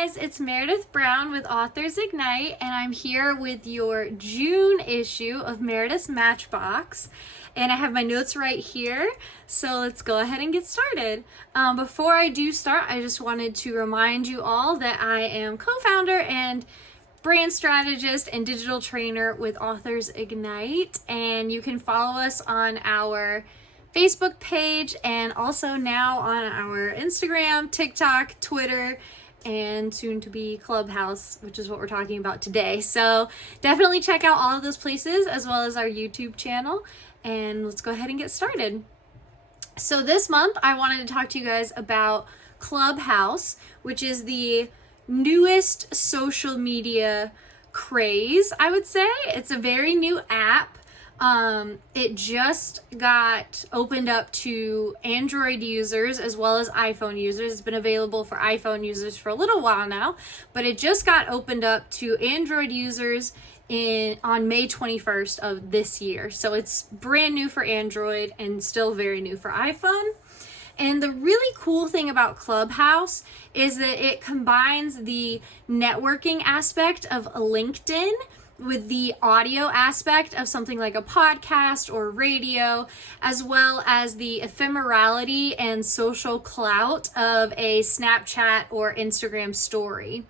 guys, it's Meredith Brown with Authors Ignite, and I'm here with your June issue of Meredith's Matchbox. And I have my notes right here, so let's go ahead and get started. Before I do start, I just wanted to remind you all that I am co-founder and brand strategist and digital trainer with Authors Ignite, and you can follow us on our Facebook page and also now on our Instagram, TikTok, Twitter, and soon to be Clubhouse, which is what we're talking about today. So definitely check out all of those places as well as our YouTube channel, and let's go ahead and get started. So this month I wanted to talk to you guys about Clubhouse, which is the newest social media craze, I would say. It's a very new app. It just got opened up to Android users as well as iPhone users. It's been available for iPhone users for a little while now, but it just got opened up to Android users on May 21st of this year. So it's brand new for Android and still very new for iPhone. And the really cool thing about Clubhouse is that it combines the networking aspect of a LinkedIn with the audio aspect of something like a podcast or radio, as well as the ephemerality and social clout of a Snapchat or Instagram story.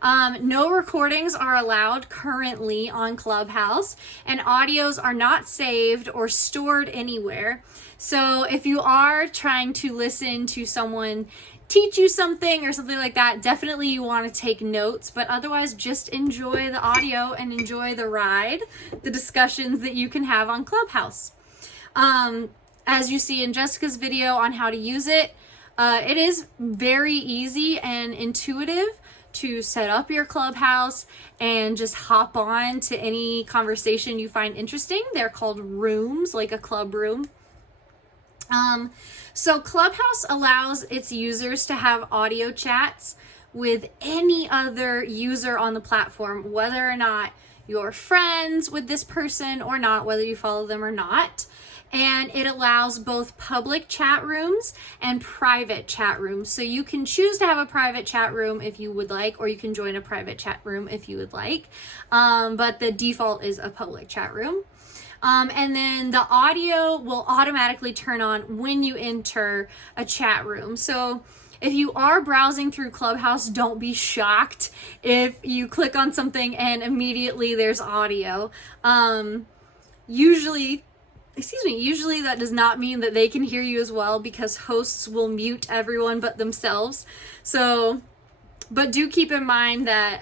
No recordings are allowed currently on Clubhouse, and audios are not saved or stored anywhere. So if you are trying to listen to someone teach you something or something like that, definitely you want to take notes, but otherwise just enjoy the audio and enjoy the ride, the discussions that you can have on Clubhouse. As you see in Jessica's video on how to use it, it is very easy and intuitive to set up your Clubhouse and just hop on to any conversation you find interesting. They're called rooms, like a club room. So Clubhouse allows its users to have audio chats with any other user on the platform, whether or not you're friends with this person or not, whether you follow them or not. And it allows both public chat rooms and private chat rooms. So you can choose to have a private chat room if you would like, or you can join a private chat room if you would like. But the default is a public chat room. And then the audio will automatically turn on when you enter a chat room. So if you are browsing through Clubhouse, don't be shocked if you click on something and immediately there's audio. Usually that does not mean that they can hear you as well, because hosts will mute everyone but themselves. So, but do keep in mind that,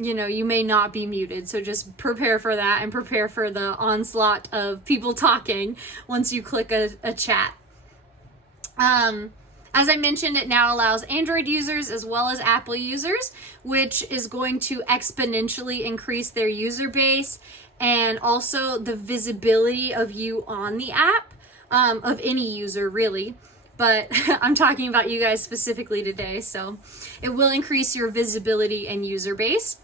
you may not be muted. So just prepare for that and prepare for the onslaught of people talking once you click a chat. As I mentioned, it now allows Android users as well as Apple users, which is going to exponentially increase their user base and also the visibility of you on the app, of any user really. But I'm talking about you guys specifically today. So it will increase your visibility and user base,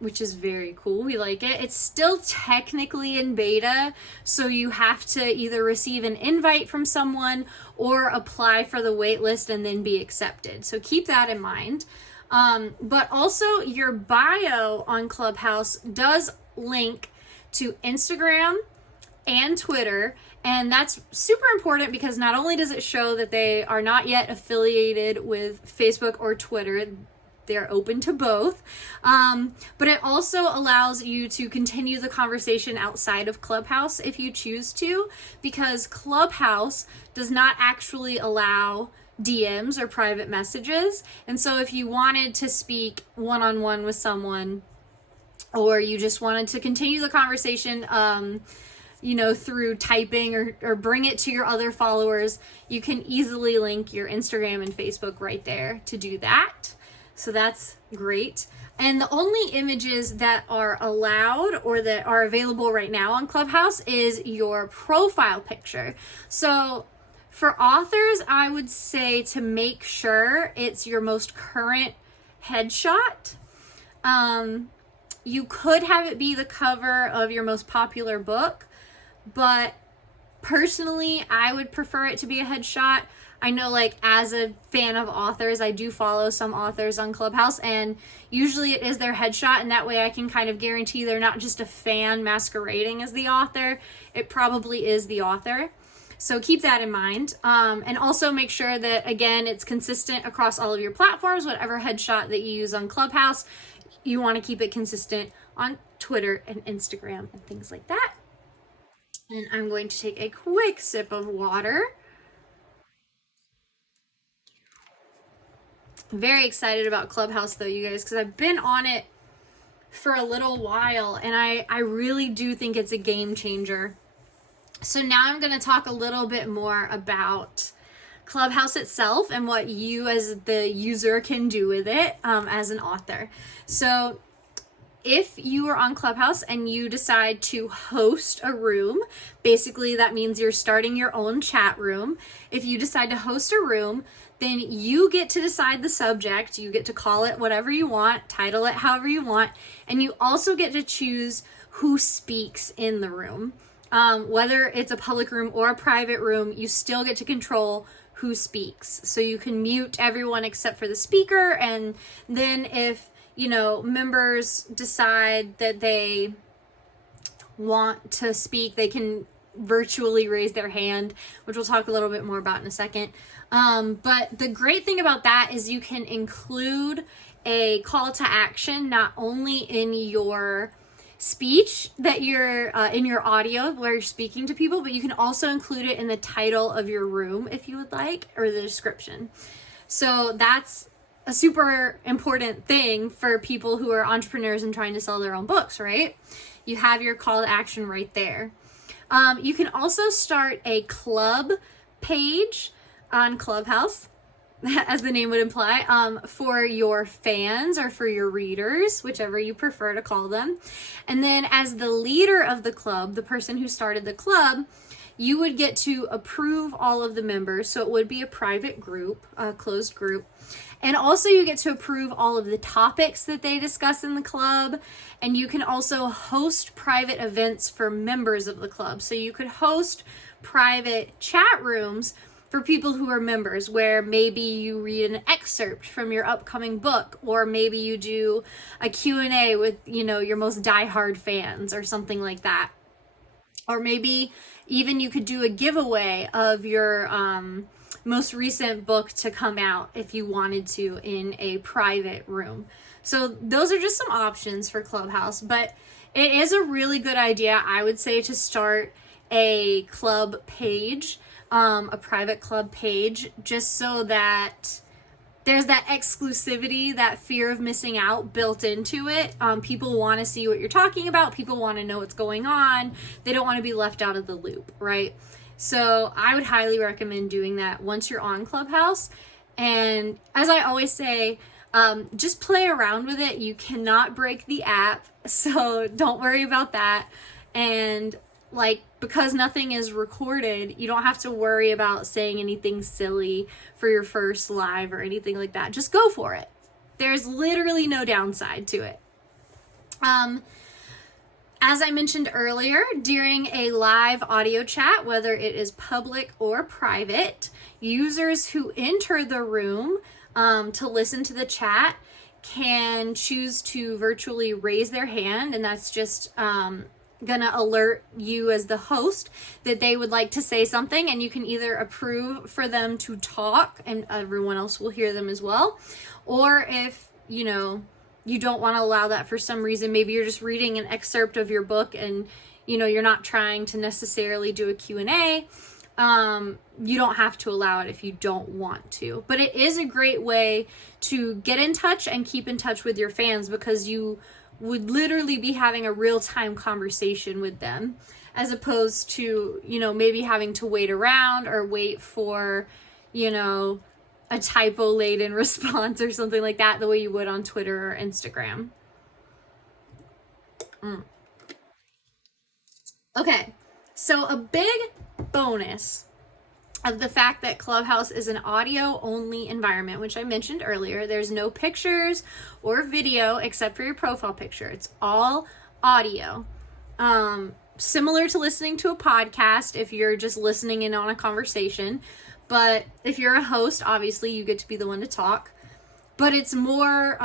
which is very cool. We like it. It's still technically in beta, so you have to either receive an invite from someone or apply for the wait list and then be accepted. So keep that in mind. But also your bio on Clubhouse does link to Instagram and Twitter, and that's super important because not only does it show that they are not yet affiliated with Facebook or Twitter, they're open to both, but it also allows you to continue the conversation outside of Clubhouse if you choose to, because Clubhouse does not actually allow DMs or private messages. And so if you wanted to speak one-on-one with someone, or you just wanted to continue the conversation through typing or bring it to your other followers, you can easily link your Instagram and Facebook right there to do that. So that's great. And the only images that are allowed or that are available right now on Clubhouse is your profile picture. So for authors, I would say to make sure it's your most current headshot. You could have it be the cover of your most popular book, but Personally, I would prefer it to be a headshot. I know, like, as a fan of authors, I do follow some authors on Clubhouse, and usually it is their headshot, and that way I can kind of guarantee they're not just a fan masquerading as the author. It probably is the author. So keep that in mind. And also make sure that, again, it's consistent across all of your platforms. Whatever headshot that you use on Clubhouse, you want to keep it consistent on Twitter and Instagram and things like that. And I'm going to take a quick sip of water. Very excited about Clubhouse though, you guys, because I've been on it for a little while, and I really do think it's a game changer. So now I'm going to talk a little bit more about Clubhouse itself and what you as the user can do with it as an author. So if you are on Clubhouse and you decide to host a room, basically that means you're starting your own chat room. If you decide to host a room, then you get to decide the subject. You get to call it whatever you want, title it however you want, and you also get to choose who speaks in the room. Whether it's a public room or a private room, you still get to control who speaks. So you can mute everyone except for the speaker, and then if members decide that they want to speak, they can virtually raise their hand, which we'll talk a little bit more about in a second. But the great thing about that is you can include a call to action not only in your speech that you're in your audio where you're speaking to people, but you can also include it in the title of your room if you would like, or the description. So that's a super important thing for people who are entrepreneurs and trying to sell their own books, right? You have your call to action right there. You can also start a club page on Clubhouse, as the name would imply, for your fans or for your readers, whichever you prefer to call them. And then as the leader of the club, the person who started the club, you would get to approve all of the members. So it would be a private group, a closed group. And also you get to approve all of the topics that they discuss in the club. And you can also host private events for members of the club. So you could host private chat rooms for people who are members, where maybe you read an excerpt from your upcoming book, or maybe you do a Q&A with, your most diehard fans or something like that. Or maybe even you could do a giveaway of your most recent book to come out if you wanted to in a private room. So those are just some options for Clubhouse, but it is a really good idea, I would say, to start a club page, a private club page, just so that there's that exclusivity, that fear of missing out built into it. People want to see what you're talking about. People want to know what's going on. They don't want to be left out of the loop, right? So I would highly recommend doing that once you're on Clubhouse. And as I always say, just play around with it. You cannot break the app, so don't worry about that. And because nothing is recorded, you don't have to worry about saying anything silly for your first live or anything like that. Just go for it. There's literally no downside to it. As I mentioned earlier, during a live audio chat, whether it is public or private, users who enter the room to listen to the chat can choose to virtually raise their hand, and that's just gonna alert you as the host that they would like to say something, and you can either approve for them to talk and everyone else will hear them as well, or if you don't want to allow that for some reason, maybe you're just reading an excerpt of your book and you're not trying to necessarily do a Q&A, you don't have to allow it if you don't want to. But it is a great way to get in touch and keep in touch with your fans, because you would literally be having a real-time conversation with them, as opposed to, maybe having to wait around or wait for, a typo-laden response or something like that, the way you would on Twitter or Instagram. Okay, so a big bonus of the fact that Clubhouse is an audio-only environment, which I mentioned earlier. There's no pictures or video except for your profile picture. It's all audio. similar to listening to a podcast if you're just listening in on a conversation. But if you're a host, obviously you get to be the one to talk. But it's more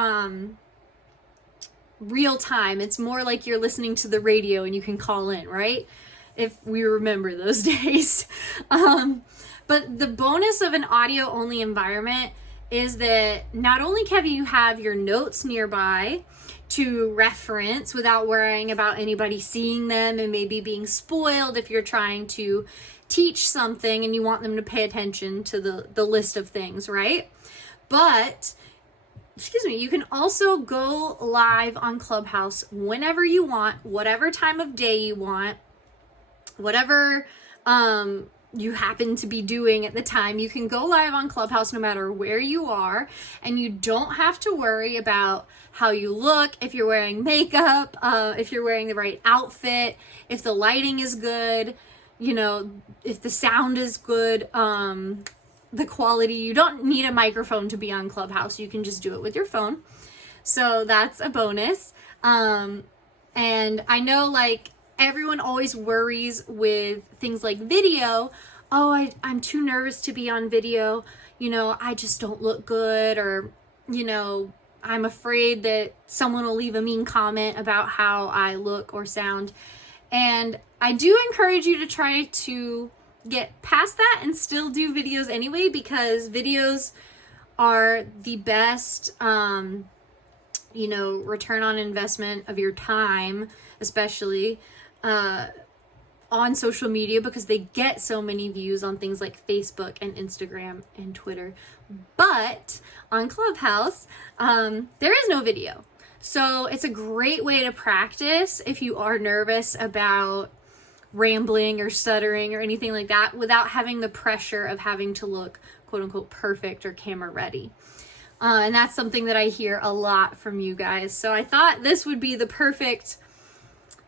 real time. It's more like you're listening to the radio and you can call in, right? If we remember those days. But the bonus of an audio only environment is that not only can you have your notes nearby to reference without worrying about anybody seeing them and maybe being spoiled if you're trying to teach something and you want them to pay attention to the list of things, right? But, you can also go live on Clubhouse whenever you want, whatever time of day you want, whatever you happen to be doing at the time. You can go live on Clubhouse no matter where you are, and you don't have to worry about how you look, if you're wearing makeup, if you're wearing the right outfit, if the lighting is good, if the sound is good, the quality. You don't need a microphone to be on Clubhouse. You can just do it with your phone. So that's a bonus. And I know everyone always worries with things like video. Oh, I'm too nervous to be on video. I just don't look good, or, I'm afraid that someone will leave a mean comment about how I look or sound. And I do encourage you to try to get past that and still do videos anyway, because videos are the best, return on investment of your time, especially on social media, because they get so many views on things like Facebook and Instagram and Twitter. But on Clubhouse, there is no video. So it's a great way to practice if you are nervous about rambling or stuttering or anything like that without having the pressure of having to look quote unquote perfect or camera ready. And that's something that I hear a lot from you guys. So I thought this would be the perfect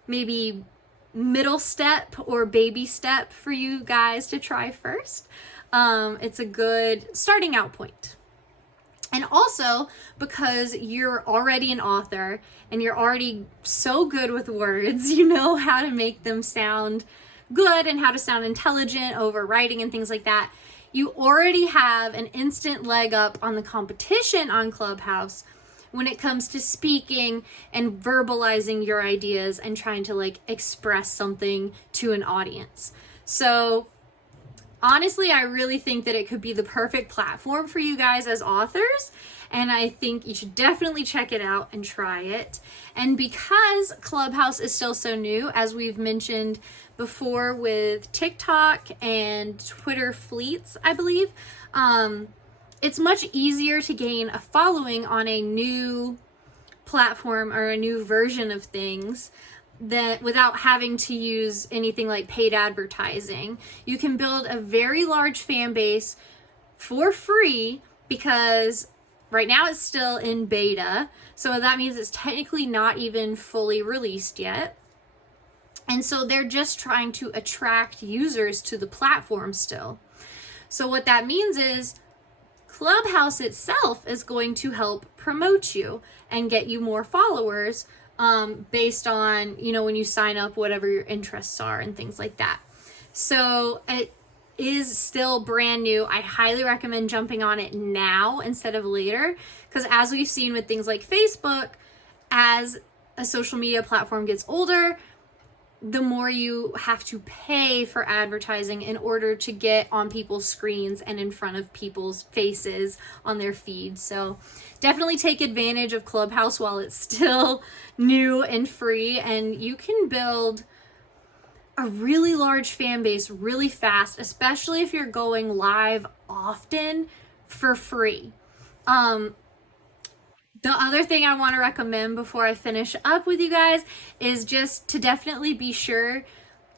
maybe middle step or baby step for you guys to try first. It's a good starting out point. And also, because you're already an author and you're already so good with words, you know how to make them sound good and how to sound intelligent over writing and things like that. You already have an instant leg up on the competition on Clubhouse when it comes to speaking and verbalizing your ideas and trying to express something to an audience. So honestly, I really think that it could be the perfect platform for you guys as authors, and I think you should definitely check it out and try it. And because Clubhouse is still so new, as we've mentioned before with TikTok and Twitter fleets, I believe, it's much easier to gain a following on a new platform or a new version of things that without having to use anything like paid advertising. You can build a very large fan base for free, because right now it's still in beta. So that means it's technically not even fully released yet. And so they're just trying to attract users to the platform still. So what that means is Clubhouse itself is going to help promote you and get you more followers based on, when you sign up, whatever your interests are and things like that. So it is still brand new. I highly recommend jumping on it now instead of later, because as we've seen with things like Facebook, as a social media platform gets older, the more you have to pay for advertising in order to get on people's screens and in front of people's faces on their feed. So definitely take advantage of Clubhouse while it's still new and free, and you can build a really large fan base really fast, especially if you're going live often for free. The other thing I want to recommend before I finish up with you guys is just to definitely be sure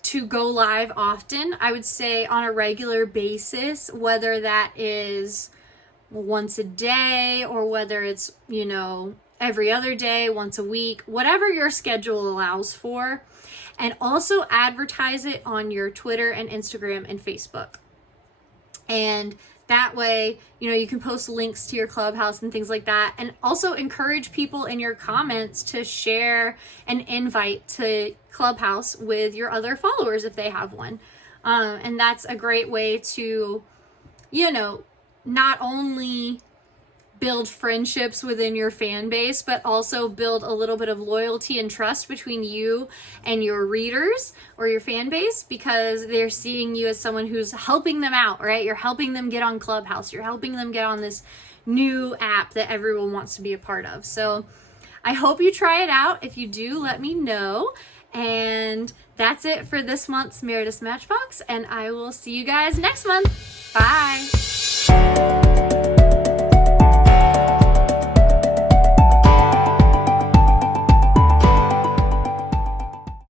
to go live often. I would say on a regular basis, whether that is once a day or whether it's, every other day, once a week, whatever your schedule allows for. And also advertise it on your Twitter and Instagram and Facebook. And That way, you can post links to your Clubhouse and things like that. And also encourage people in your comments to share an invite to Clubhouse with your other followers if they have one. And that's a great way to, not only build friendships within your fan base, but also build a little bit of loyalty and trust between you and your readers or your fan base, because they're seeing you as someone who's helping them out, right? You're helping them get on Clubhouse. You're helping them get on this new app that everyone wants to be a part of. So I hope you try it out. If you do, let me know. And that's it for this month's Meredith's Matchbox, and I will see you guys next month. Bye.